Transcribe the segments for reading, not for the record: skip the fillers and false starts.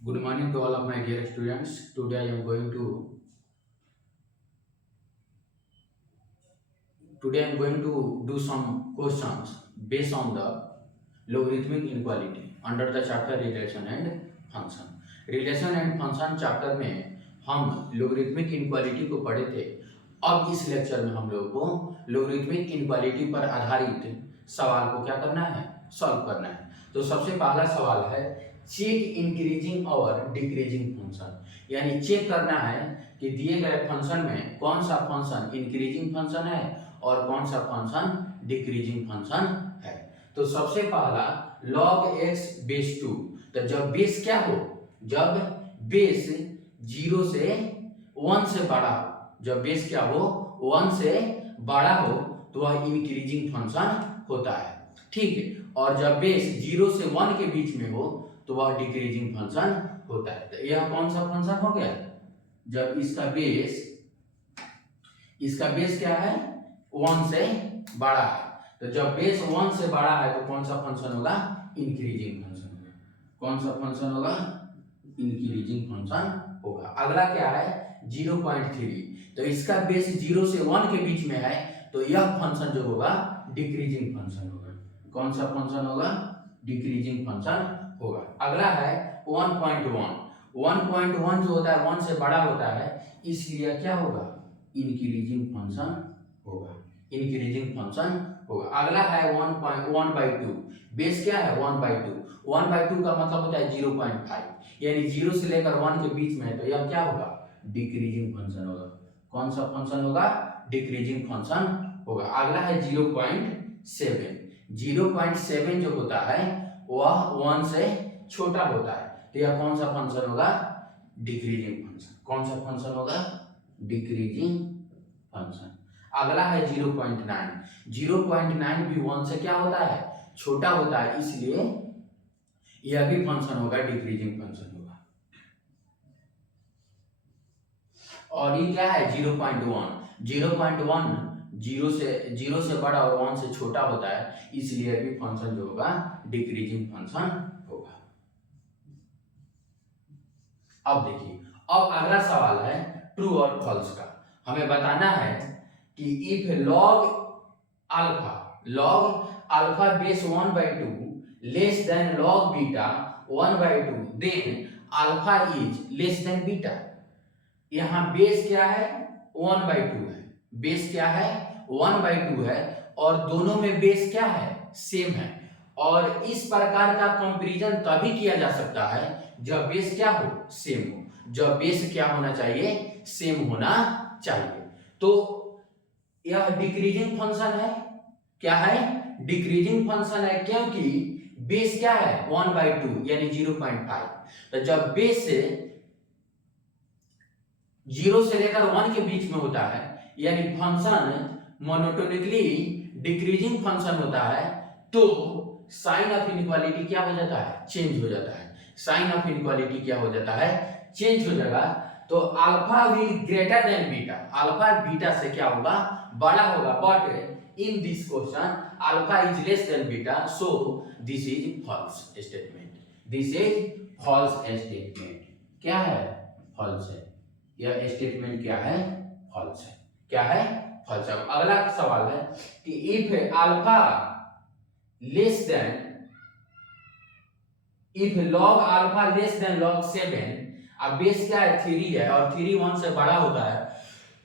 Good morning to all of my dear students. Today I am going to do some questions based on the logarithmic inequality under the chapter relation and function. Relation and function chapter में हम logarithmic inequality को पढ़े थे। अब इस lecture में हम लोग को लोगरिथमिक इनक्वालिटी पर आधारित सवाल को क्या करना है, सॉल्व करना है। तो सबसे पहला सवाल है चेक इंक्रीजिंग और डिक्रीजिंग फंक्शन, यानी चेक करना है कि दिए गए फंक्शन में कौन सा फंक्शन इंक्रीजिंग फंक्शन है और कौन सा फंक्शन डिक्रीजिंग फंक्शन है। तो सबसे पहला log x बेस 2, तो जब बेस क्या हो, जब बेस 0 से 1 से बड़ा हो, जब बेस क्या हो 1 से बड़ा हो तो वह इंक्रीजिंग फंक्शन होता है, ठीक है। और जब बेस 0 से 1 के बीच में हो तो वह डिक्रीजिंग फंक्शन होता है। तो यह कौन सा फंक्शन हो गया, जब इसका बेस क्या है 1 से बड़ा है। तो जब बेस 1 से बड़ा है तो कौन सा फंक्शन होगा, इंक्रीजिंग फंक्शन होगा। कौन सा फंक्शन होगा, इंक्रीजिंग फंक्शन होगा। अगला क्या है 0.3, तो इसका बेस 0 से 1 के बीच में है तो यह फंक्शन जो होगा डिक्रीजिंग फंक्शन होगा। कौन सा फंक्शन होगा, डिक्रीजिंग फंक्शन होगा। अगला है 1.1, 1.1 जो होता है 1 से बड़ा होता है, इसलिए क्या होगा, इंक्रीजिंग फंक्शन होगा, इंक्रीजिंग फंक्शन होगा। अगला है 1/2, बेस क्या है 1/2, 1/2 का मतलब होता है 0.5, यानी 0 से लेकर 1 के बीच में है तो यह क्या होगा, डिक्रीजिंग फंक्शन होगा। कौन सा फंक्शन होगा, डिक्रीजिंग फंक्शन होगा। अगला है 0.7, 0.7 जो होता है वह 1 से छोटा होता है तो यह कौन सा फंक्शन होगा, डिक्रीजिंग फंक्शन। कौन सा फंक्शन होगा, डिक्रीजिंग फंक्शन। अगला है 0.9, 0.9 भी 1 से क्या होता है, छोटा होता है, इसलिए यह भी फंक्शन होगा, डिक्रीजिंग फंक्शन होगा। और ये क्या है 0.1, 0.1 0 से बड़ा और 1 से छोटा होता है, इसलिए भी फंक्शन जो होगा डिक्रीजिंग फंक्शन होगा। अब देखिए, अब अगला सवाल है ट्रू और फॉल्स का। हमें बताना है कि if log alpha base 1/2 less than log beta 1/2 then alpha is less than beta. यहाँ बेस क्या है 1/2 है, बेस क्या है 1/2 है और दोनों में बेस क्या है, सेम है। और इस प्रकार का कंपैरिजन तभी किया जा सकता है जब बेस क्या हो, सेम हो। जब बेस क्या होना चाहिए, सेम होना चाहिए। तो यह डिक्रीजिंग फंक्शन है, क्या है, डिक्रीजिंग फंक्शन है, क्योंकि बेस क्या है 1/2 यानी 0.5। तो जब बेस 0 से लेकर 1 के बीच में होता है यानी फंक्शन मोनोटोनिकली डिक्रीजिंग फंक्शन होता है, तो साइन ऑफ इनइक्वालिटी क्या हो जाता है, चेंज हो जाता है। साइन ऑफ इनइक्वालिटी क्या हो जाता है, चेंज हो जाएगा। तो alpha will greater than beta, alpha beta से क्या होगा, बड़ा होगा। But in this question alpha is less than beta, so this is false statement, this is false statement. क्या है, फॉल्स है, यह स्टेटमेंट क्या है, फॉल्स है। क्या है, फॉल्स है। अगला सवाल है कि if alpha less than, if log alpha less than log 7, अब बेस क्या है 3 है और 3 1 से बड़ा होता है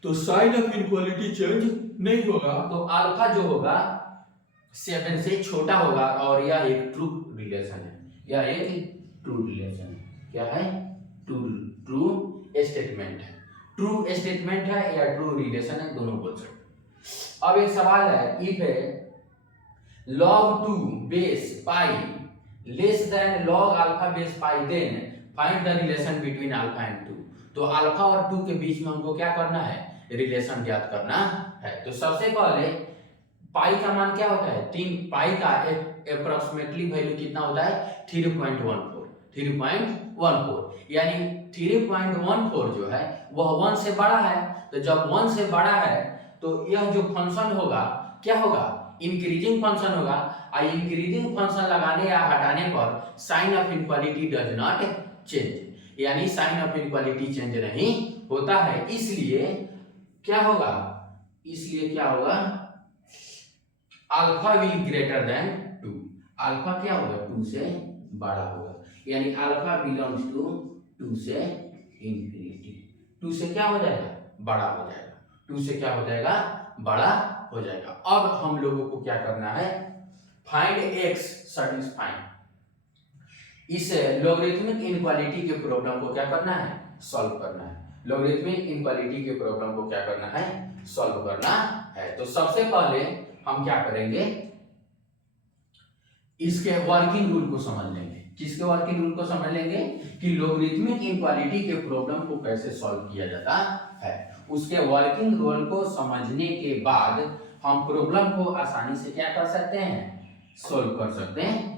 तो साइन ऑफ इनइक्वालिटी चेंज नहीं होगा। तो अल्फा जो होगा 7 से छोटा होगा और यह एक ट्रू रिलेशन है, यह एक ट्रू रिलेशन है। क्या है, ट्रू स्टेटमेंट है, ट्रू स्टेटमेंट है या ट्रू रिलेशन है, दोनों बोल सकते। अब एक सवाल है if log 2 base pi less than log alpha base pi then find the relation between alpha and 2। तो अल्फा और 2 के बीच में हमको क्या करना है, रिलेशन ज्ञात करना है। तो सबसे पहले पाई का मान क्या होता है 3, पाई का अप्रोक्सीमेटली वैल्यू कितना होता है 3.14, 3.14 यानी 3.14 जो है वह 1 से बड़ा है। तो जब 1 से बड़ा है तो यह जो फंक्शन होगा क्या होगा, इंक्रीजिंग फंक्शन होगा। और इंक्रीजिंग फंक्शन लगाने या हटाने पर sign of inequality does not change, यानी साइन ऑफ इनइक्वालिटी चेंज नहीं होता है। इसलिए क्या होगा, alpha will greater than 2, alpha क्या होगा 2 से बड़ा होगा, यानी अल्फा बिलोंग्स टू 2 से इंफिनिटी, 2 से क्या हो जाएगा बड़ा हो जाएगा, 2 से क्या हो जाएगा बड़ा हो जाएगा। अब हम लोगों को क्या करना है, फाइंड एक्स सैटिस्फाइंग, इस लॉगरिथमिक इनइक्वालिटी के प्रॉब्लम को क्या करना है, सॉल्व करना है। लॉगरिथमिक इनइक्वालिटी के प्रॉब्लम को क्या करना है, सॉल्व करना है। तो सबसे पहले हम क्या करेंगे, इसके वर्किंग रूल को समझ लेंगे। किसके वर्किंग रूल को समझ लेंगे कि लॉगरिथमिक इनइक्वालिटी के प्रॉब्लम को कैसे सॉल्व किया जाता है। उसके वर्किंग रूल को समझने के बाद हम प्रॉब्लम को आसानी से क्या कर सकते हैं, सॉल्व कर सकते हैं।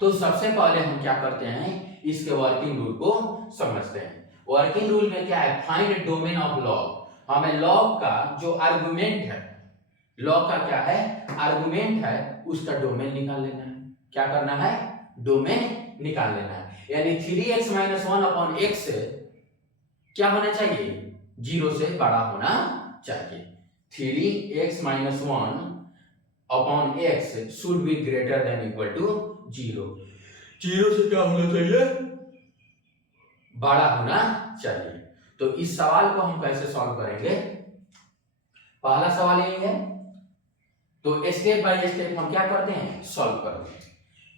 तो सबसे पहले हम क्या करते हैं, इसके वर्किंग रूल को समझते हैं। वर्किंग रूल में क्या है, फाइंड डोमेन ऑफ लॉग। हमें लॉग का जो आर्गुमेंट है, लॉग का क्या है आर्गुमेंट है, उसका डोमेन निकाल लेना है। क्या करना है, डोमेन निकाल लेना है। यानी 3x - 1 अपॉन x क्या होना चाहिए, 0 से बड़ा होना चाहिए। 3x - 1 upon x should be greater than equal to 0, 0 से क्या होना चाहिए बड़ा होना चाहिए। तो इस सवाल को हम कैसे सॉल्व करेंगे, पहला सवाल यही है। तो स्टेप बाय स्टेप हम क्या करते हैं, सॉल्व करते हैं।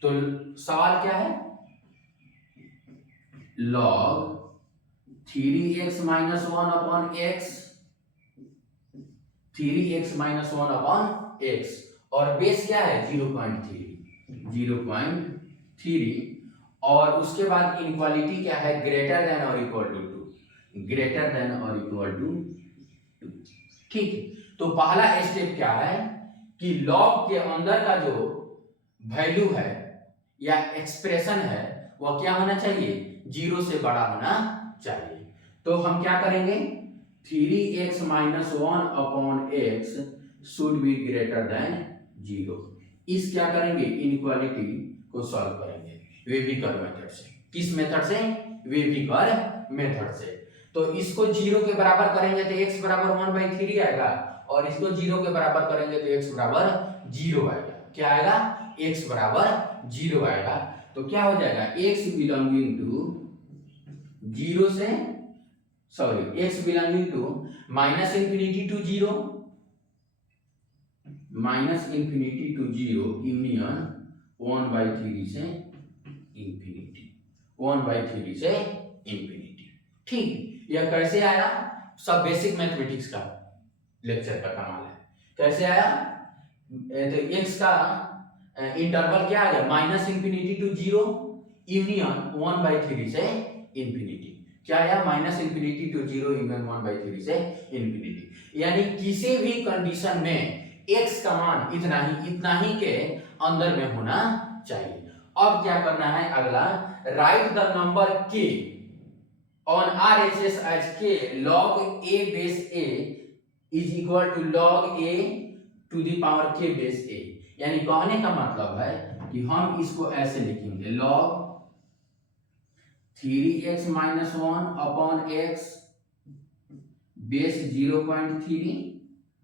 तो सवाल क्या है, log 3x - 1 upon x, 3x - 1 upon x, और बेस क्या है 0.3, और उसके बाद इनइक्वालिटी क्या है, ग्रेटर देन और इक्वल टू 2, ग्रेटर देन और इक्वल टू 2। ठीक है, तो पहला स्टेप क्या है कि लॉग के अंदर का जो वैल्यू है या एक्सप्रेशन है वह क्या होना चाहिए, 0 से बड़ा होना चाहिए। तो हम क्या करेंगे, 3x - 1 upon x should be greater then 0। इस क्या करेंगे, इनइक्वालिटी को सॉल्व करेंगे वेविकर मेथड से। किस मेथड से, वेविकर मेथड से। तो इसको 0 के बराबर करेंगे तो x बराबर 1/3 आएगा, और इसको 0 के बराबर करेंगे तो x बराबर 0 आएगा। क्या आएगा, x बराबर 0 आएगा। तो क्या हो जाएगा, x बिलोंगिंग टू 0 से, sorry x belonging to -∞ to 0, -∞ to 0 union 1/3 से इंफिनिटी, 1/3 से इंफिनिटी। ठीक, यह कैसे आया, सब बेसिक मैथमेटिक्स का लेक्चर का कमाल है। कैसे आया, तो x का इंटरवल क्या आ गया, -∞ टू 0 यूनियन 1/3 से इंफिनिटी। क्या आया, -∞ टू 0 यूनियन 1/3 से इंफिनिटी। यानी किसी भी कंडीशन में x का मान इतना ही के अंदर में होना चाहिए। अब क्या करना है, अगला right the number k on RHS as k log a base a is equal to log a to the power k base a। यानी कहने का मतलब है कि हम इसको ऐसे लिखेंगे, log 3x - 1 upon x base 0.3,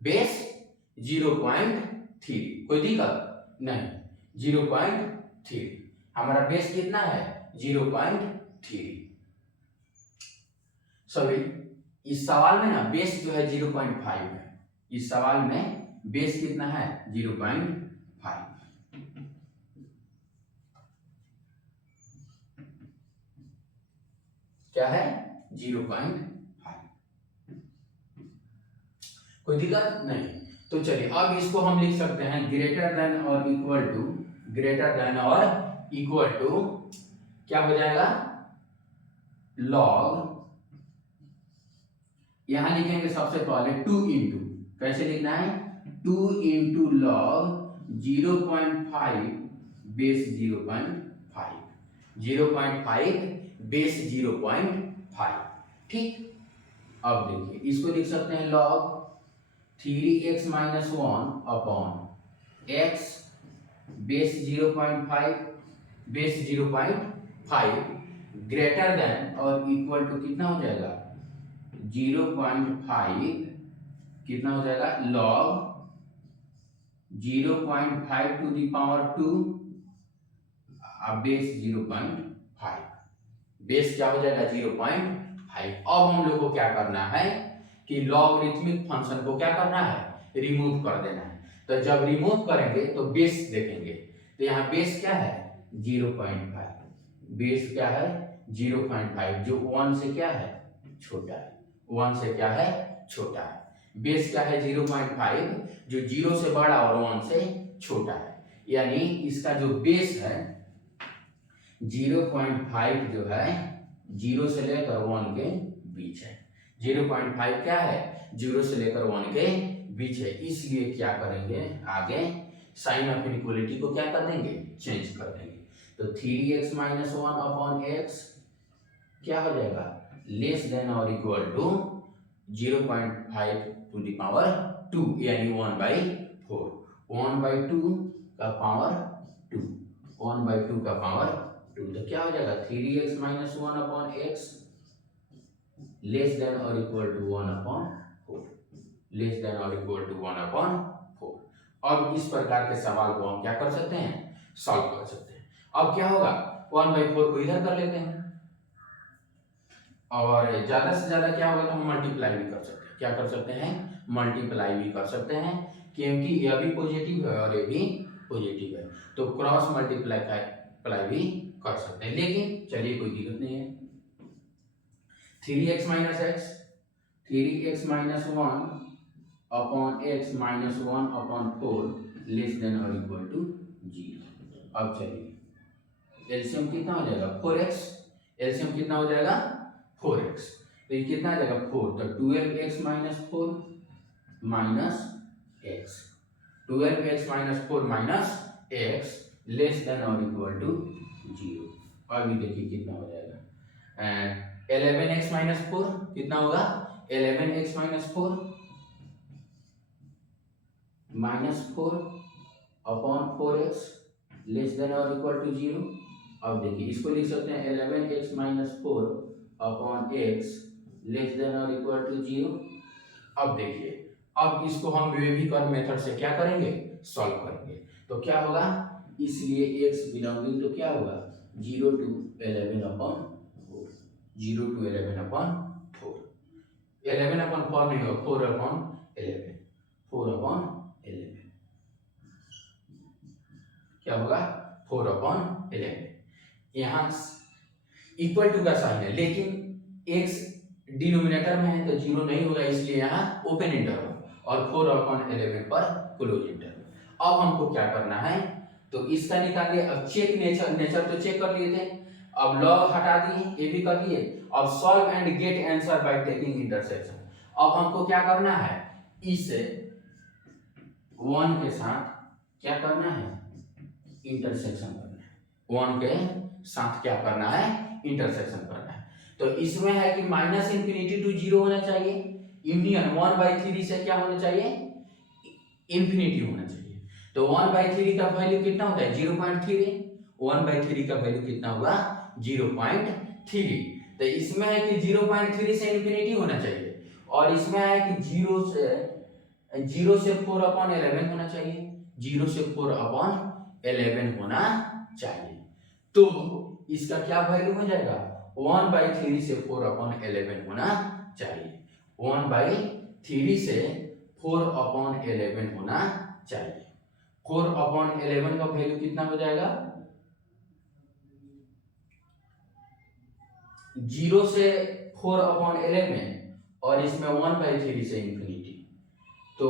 base 0.3, कोई दिक्कत नहीं, 0.3 हमारा बेस कितना है 0.3। सॉरी, इस सवाल में ना बेस जो है 0.5 है, इस सवाल में बेस कितना है 0.5, क्या है 0.5, कोई दिक्कत नहीं। तो चलिए अब इसको हम लिख सकते हैं ग्रेटर देन और इक्वल टू, ग्रेटर देन और इक्वल टू क्या हो जाएगा, लॉग, यहां लिखेंगे सबसे पहले 2 इंटू, कैसे लिखना है 2 इंटू लॉग 0.5 बेस 0.5, 0.5 बेस 0.5। ठीक, अब देखिए इसको लिख सकते हैं log 3x minus 1 upon x base 0.5 base 0.5 greater than और इक्वल टू कितना हो जाएगा 0.5 कितना हो जाएगा log 0.5 to the power 2 base 0.5 base क्या हो जाएगा 0.5। अब हम लोग को क्या करना है कि लॉगरिथमिक फंक्शन को क्या करना है रिमूव कर देना है। तो जब रिमूव करेंगे तो बेस देखेंगे, तो यहाँ बेस क्या है 0.5, बेस क्या है 0.5 जो 1 से क्या है छोटा है, 1 से क्या है छोटा है। बेस क्या है 0.5 जो 0 से बड़ा और 1 से छोटा है, यानी इसका जो बेस है 0.5 जो है 0 से लेकर 1 के बीच है। 0.5 क्या है 0 से लेकर 1 के बीच है, इसलिए क्या करेंगे आगे साइन ऑफ इनइक्वालिटी को क्या कर देंगे चेंज कर देंगे। तो 3x माइनस 1 अपॉन x क्या हो जाएगा लेस देन और equal to 0.5 to the power 2 यानी 1/4, 1/2 का पावर 2, 1/2 का पावर 2। तो क्या हो जाएगा 3x minus 1 upon x less than और इक्वल टू 1/4, लेस देन और इक्वल टू 1/4। अब इस प्रकार के सवाल को हम क्या कर सकते हैं सॉल्व कर सकते हैं। अब क्या होगा 1/4 को इधर कर लेते हैं और ज्यादा से ज्यादा क्या होगा तो हम मल्टीप्लाई भी कर सकते हैं। क्या कर सकते हैं मल्टीप्लाई भी कर सकते हैं, क्योंकि यह भी पॉजिटिव है और ये भी पॉजिटिव है, तो क्रॉस मल्टीप्लाई भी कर सकते हैं। लेकिन चलिए कोई दिक्कत नहीं है। 3x minus x 3x minus 1 upon x minus 1/4 less than और इक्वल टू 0। अब चलिए एलसीएम कितना हो जाएगा 4x, एलसीएम कितना हो जाएगा 4x, तो ये कितना आ जाएगा 4, तो 12x minus 4 minus x, 12x minus 4 minus x less than और इक्वल टू 0। अभी देखिए कितना हो जाएगा 11x माइनस 4 कितना होगा 11x minus 4 minus 4 upon 4x less than और इक्वल टू 0। अब देखिए इसको लिख सकते हैं 11x minus 4 upon x less than और इक्वल टू 0। अब देखिए अब इसको हम वेविकर्व मेथड से क्या करेंगे सॉल्व करेंगे, तो क्या होगा इसलिए x बिलोंगिंग तो क्या होगा 0 to 11/4, 0 to 11/4, 11/4 नहीं होगा 4/11, 4/11 क्या होगा 4/11। यहाँ इक्वल टू का साइन है लेकिन x डिनोमिनेटर में है तो 0 नहीं होगा, इसलिए यहाँ ओपन इंटरवल और 4/11 पर क्लोज इंटरवल। अब हमको क्या करना है तो इसका निकालिए। अब चेक नेचर तो चेक कर लिए थे, अब लॉग हटा दिए ये भी कर लिए। अब solve and get answer by taking intersection. अब हमको क्या करना है इस 1 के साथ क्या करना है इंटरसेक्शन करना है, 1 के साथ क्या करना है इंटरसेक्शन करना है। तो इसमें है कि -∞ to 0 होना चाहिए, यूनियन 1/3 से क्या होना चाहिए इंफिनिटी होना चाहिए। तो 1/3 का वैल्यू कितना होता है 0.3, 1/3 का वैल्यू कितना होगा 0.3। तो इसमें है कि 0.3 से इंफिनिटी होना चाहिए और इसमें है कि 0 से 4/11 होना चाहिए, 0 से 4/11 होना चाहिए। तो इसका क्या वैल्यू हो जाएगा 1/3 से 4/11 होना चाहिए, 1/3 से 4/11 होना चाहिए। 4/11 का वैल्यू कितना हो जाएगा 0 से 4/11 और इसमें 1/3 से इंफिनिटी। तो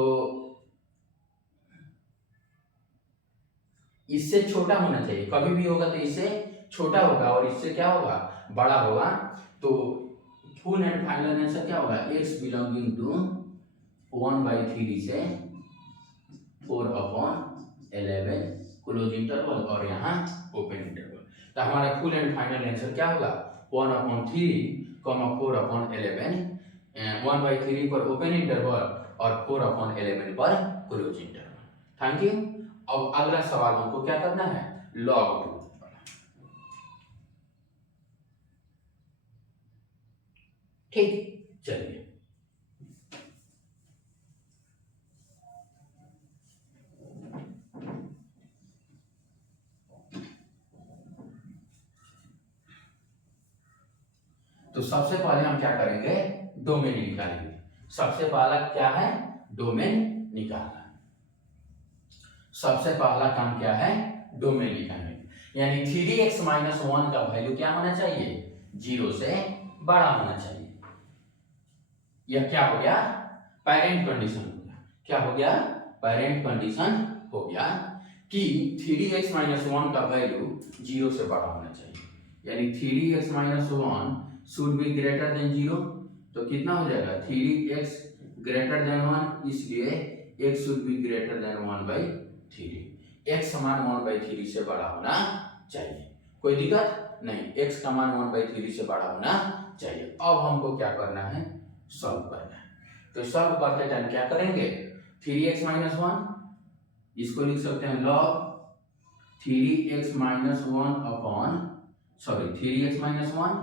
इससे छोटा होना चाहिए, कभी भी होगा तो इससे छोटा होगा और इससे क्या होगा बड़ा होगा। तो फुल एंड फाइनल आंसर क्या होगा x बिलोंगिंग टू 1/3 से 4/11 क्लोज इंटरवल और यहाँ ओपन इंटरवल। तो हमारा फुल एंड फाइनल आंसर क्या होगा 1/3, 4/11 1/3 पर ओपन इंटरवल और 4/11 पर क्लोज इंटरवल। Thank you. अब अगला सवाल हमको क्या करना है, log 2। ठीक, चलिए तो सबसे पहले हम क्या करेंगे, डोमेन निकालेंगे। सबसे पहला क्या है, डोमेन निकालना। सबसे पहला काम क्या है, डोमेन निकालने। यानी 3x - 1 का वैल्यू क्या होना चाहिए, 0 से बड़ा होना चाहिए। यह क्या हो गया, पेरेंट कंडीशन हो गया। क्या हो गया, पेरेंट कंडीशन हो गया कि 3x - 1 का वैल्यू 0 से बड़ा होना चाहिए। यानी 3x - 1 should be greater then 0। तो कितना हो जाएगा, 3x ग्रेटर देन 1, इसलिए x should be greater then 1/3। x का मान 1/3 से बड़ा होना चाहिए। कोई दिक्कत नहीं, x का मान 1/3 से बड़ा होना चाहिए। अब हमको क्या करना है, सॉल्व करना है। तो सॉल्व करते टाइम क्या करेंगे, 3x - 1 इसको लिख सकते हैं log 3x - 1 अपॉन 3x - 1,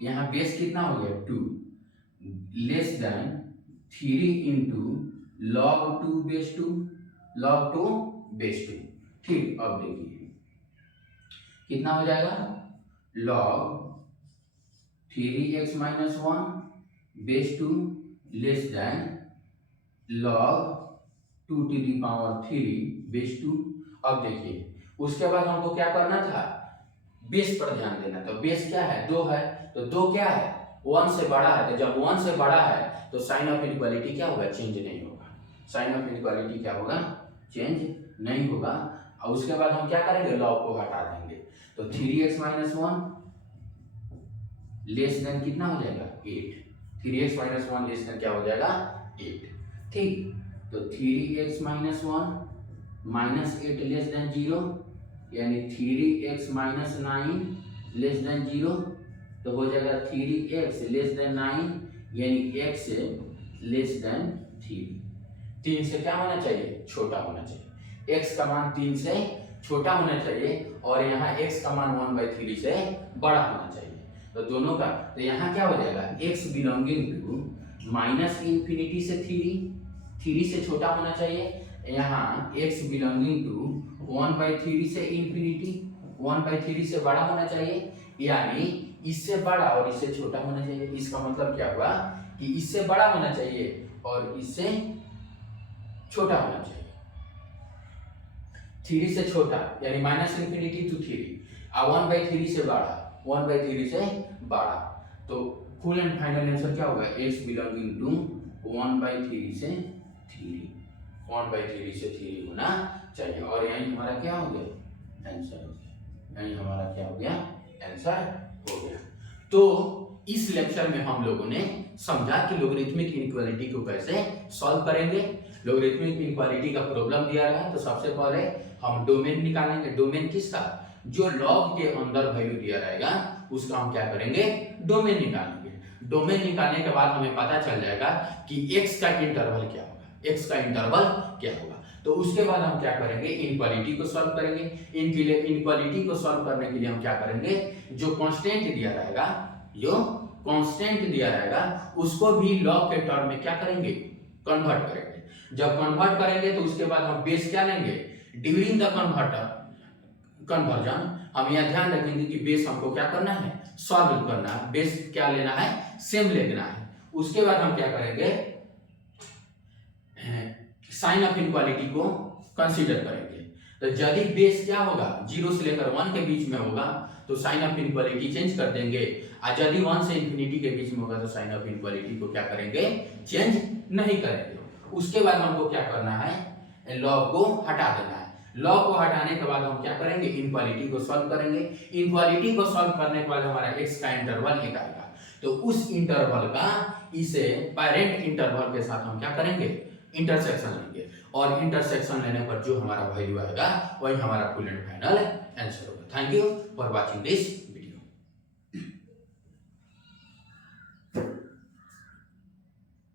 यहाँ बेस कितना हो गया 2, less than 3 into log 2 base 2, log 2 base 2। ठीक, अब देखिए कितना हो जाएगा, log 3x - 1 base 2 less than log 2⁻³ base 2। अब देखिए उसके बाद हमको क्या करना था, बेस पर ध्यान देना। तो बेस क्या है, 2 है, तो 2 क्या है, 1 से बड़ा है। तो जब 1 से बड़ा है तो साइन ऑफ इनइक्वालिटी क्या होगा, चेंज नहीं होगा। साइन ऑफ इनइक्वालिटी क्या होगा, चेंज नहीं होगा। और उसके बाद हम क्या करेंगे, लॉग को हटा देंगे। तो 3x - 1 लेस देन कितना हो जाएगा, 8। 3x - 1 लेस देन क्या हो जाएगा, 8। ठीक, तो 3x - 1 माइनस 8 लेस देन 0, यानी 3x - 9 लेस देन 0। तो हो जाएगा 3x लेस देन 9, यानी x लेस देन 3। 3 से क्या होना चाहिए, छोटा होना चाहिए। x का मान 3 से छोटा होना चाहिए और यहाँ x का मान 1/3 से बड़ा होना चाहिए। तो दोनों का, तो यहाँ क्या हो जाएगा, x बिलोंगिंग टू -∞ से 3 से छोटा होना चाहिए। यहाँ x बिलोंगिंग टू 1/3 से इंफिनिटी, 1/3 से बड़ा होना चाहिए। यानी इससे बड़ा और इससे छोटा होना चाहिए। इसका मतलब क्या हुआ कि इससे बड़ा होना चाहिए और इससे छोटा होना चाहिए। 3 से छोटा यानी -∞ to 3 और 1/3 से बड़ा, 1/3 से बड़ा। तो फुल एंड फाइनल आंसर क्या होगा, x बिलोंगिंग टू 1/3 से 3, 1/3 से 3 होना चाहिए। और यही हमारा क्या हो गया, आंसर हो गया। यही हमारा क्या हो गया, आंसर हो गया। तो इस लेक्चर में हम लोगों ने समझा कि लोगरिथमिक इनइक्वालिटी को कैसे सॉल्व करेंगे। लोगरिथमिक इनइक्वालिटी का प्रॉब्लम दिया रहा है तो सबसे पहले हम डोमेन निकालेंगे। डोमेन किसका, जो लॉग के अंदर वैल्यू दिया रहेगा उसका हम क्या करेंगे, डोमेन निकालेंगे। डोमेन निकालने के बाद हमें पता चल जाएगा कि x का इंटरवल क्या होगा, x का इंटरवल क्या होगा। तो उसके बाद हम क्या करेंगे, इनइक्वालिटी को सॉल्व करेंगे। इनइक्वालिटी को सॉल्व करने के लिए हम क्या करेंगे, जो कांस्टेंट दिया रहेगा, जो कांस्टेंट दिया रहेगा उसको भी लॉग के टर्म में क्या करेंगे, कन्वर्ट करेंगे। जब कन्वर्ट करेंगे तो उसके बाद हम बेस क्या लेंगे, ड्यूरिंग द कन्वर्जन हम यह ध्यान रखेंगे कि बेस हमको क्या करना है, सॉल्व करना है। बेस क्या लेना है, सेम लेना है। उसके बाद हम क्या करेंगे, साइन ऑफ इनइक्वालिटी को कंसीडर करेंगे। तो यदि बेस क्या होगा, 0 से लेकर 1 के बीच में होगा तो साइन ऑफ इनइक्वालिटी चेंज कर देंगे। और यदि 1 से इंफिनिटी के बीच में होगा तो साइन ऑफ इनइक्वालिटी को क्या करेंगे, चेंज नहीं करेंगे। उसके बाद हमको क्या करना है, लॉग को हटा देना है। लॉग को हटाने के बाद हम क्या करेंगे, इनइक्वालिटी को सॉल्व करेंगे। इनइक्वालिटी को सॉल्व करने के बाद हमारा x का इंटरवल निकालेगा। तो उस इंटरवल का इसे पेरेंट इंटरवल के साथ हम क्या करेंगे, इंटरसेक्शन लेंगे। और इंटरसेक्शन लेने पर जो हमारा वैल्यू आएगा वही हमारा फुल एंड फाइनल आंसर होगा। Thank you for watching this.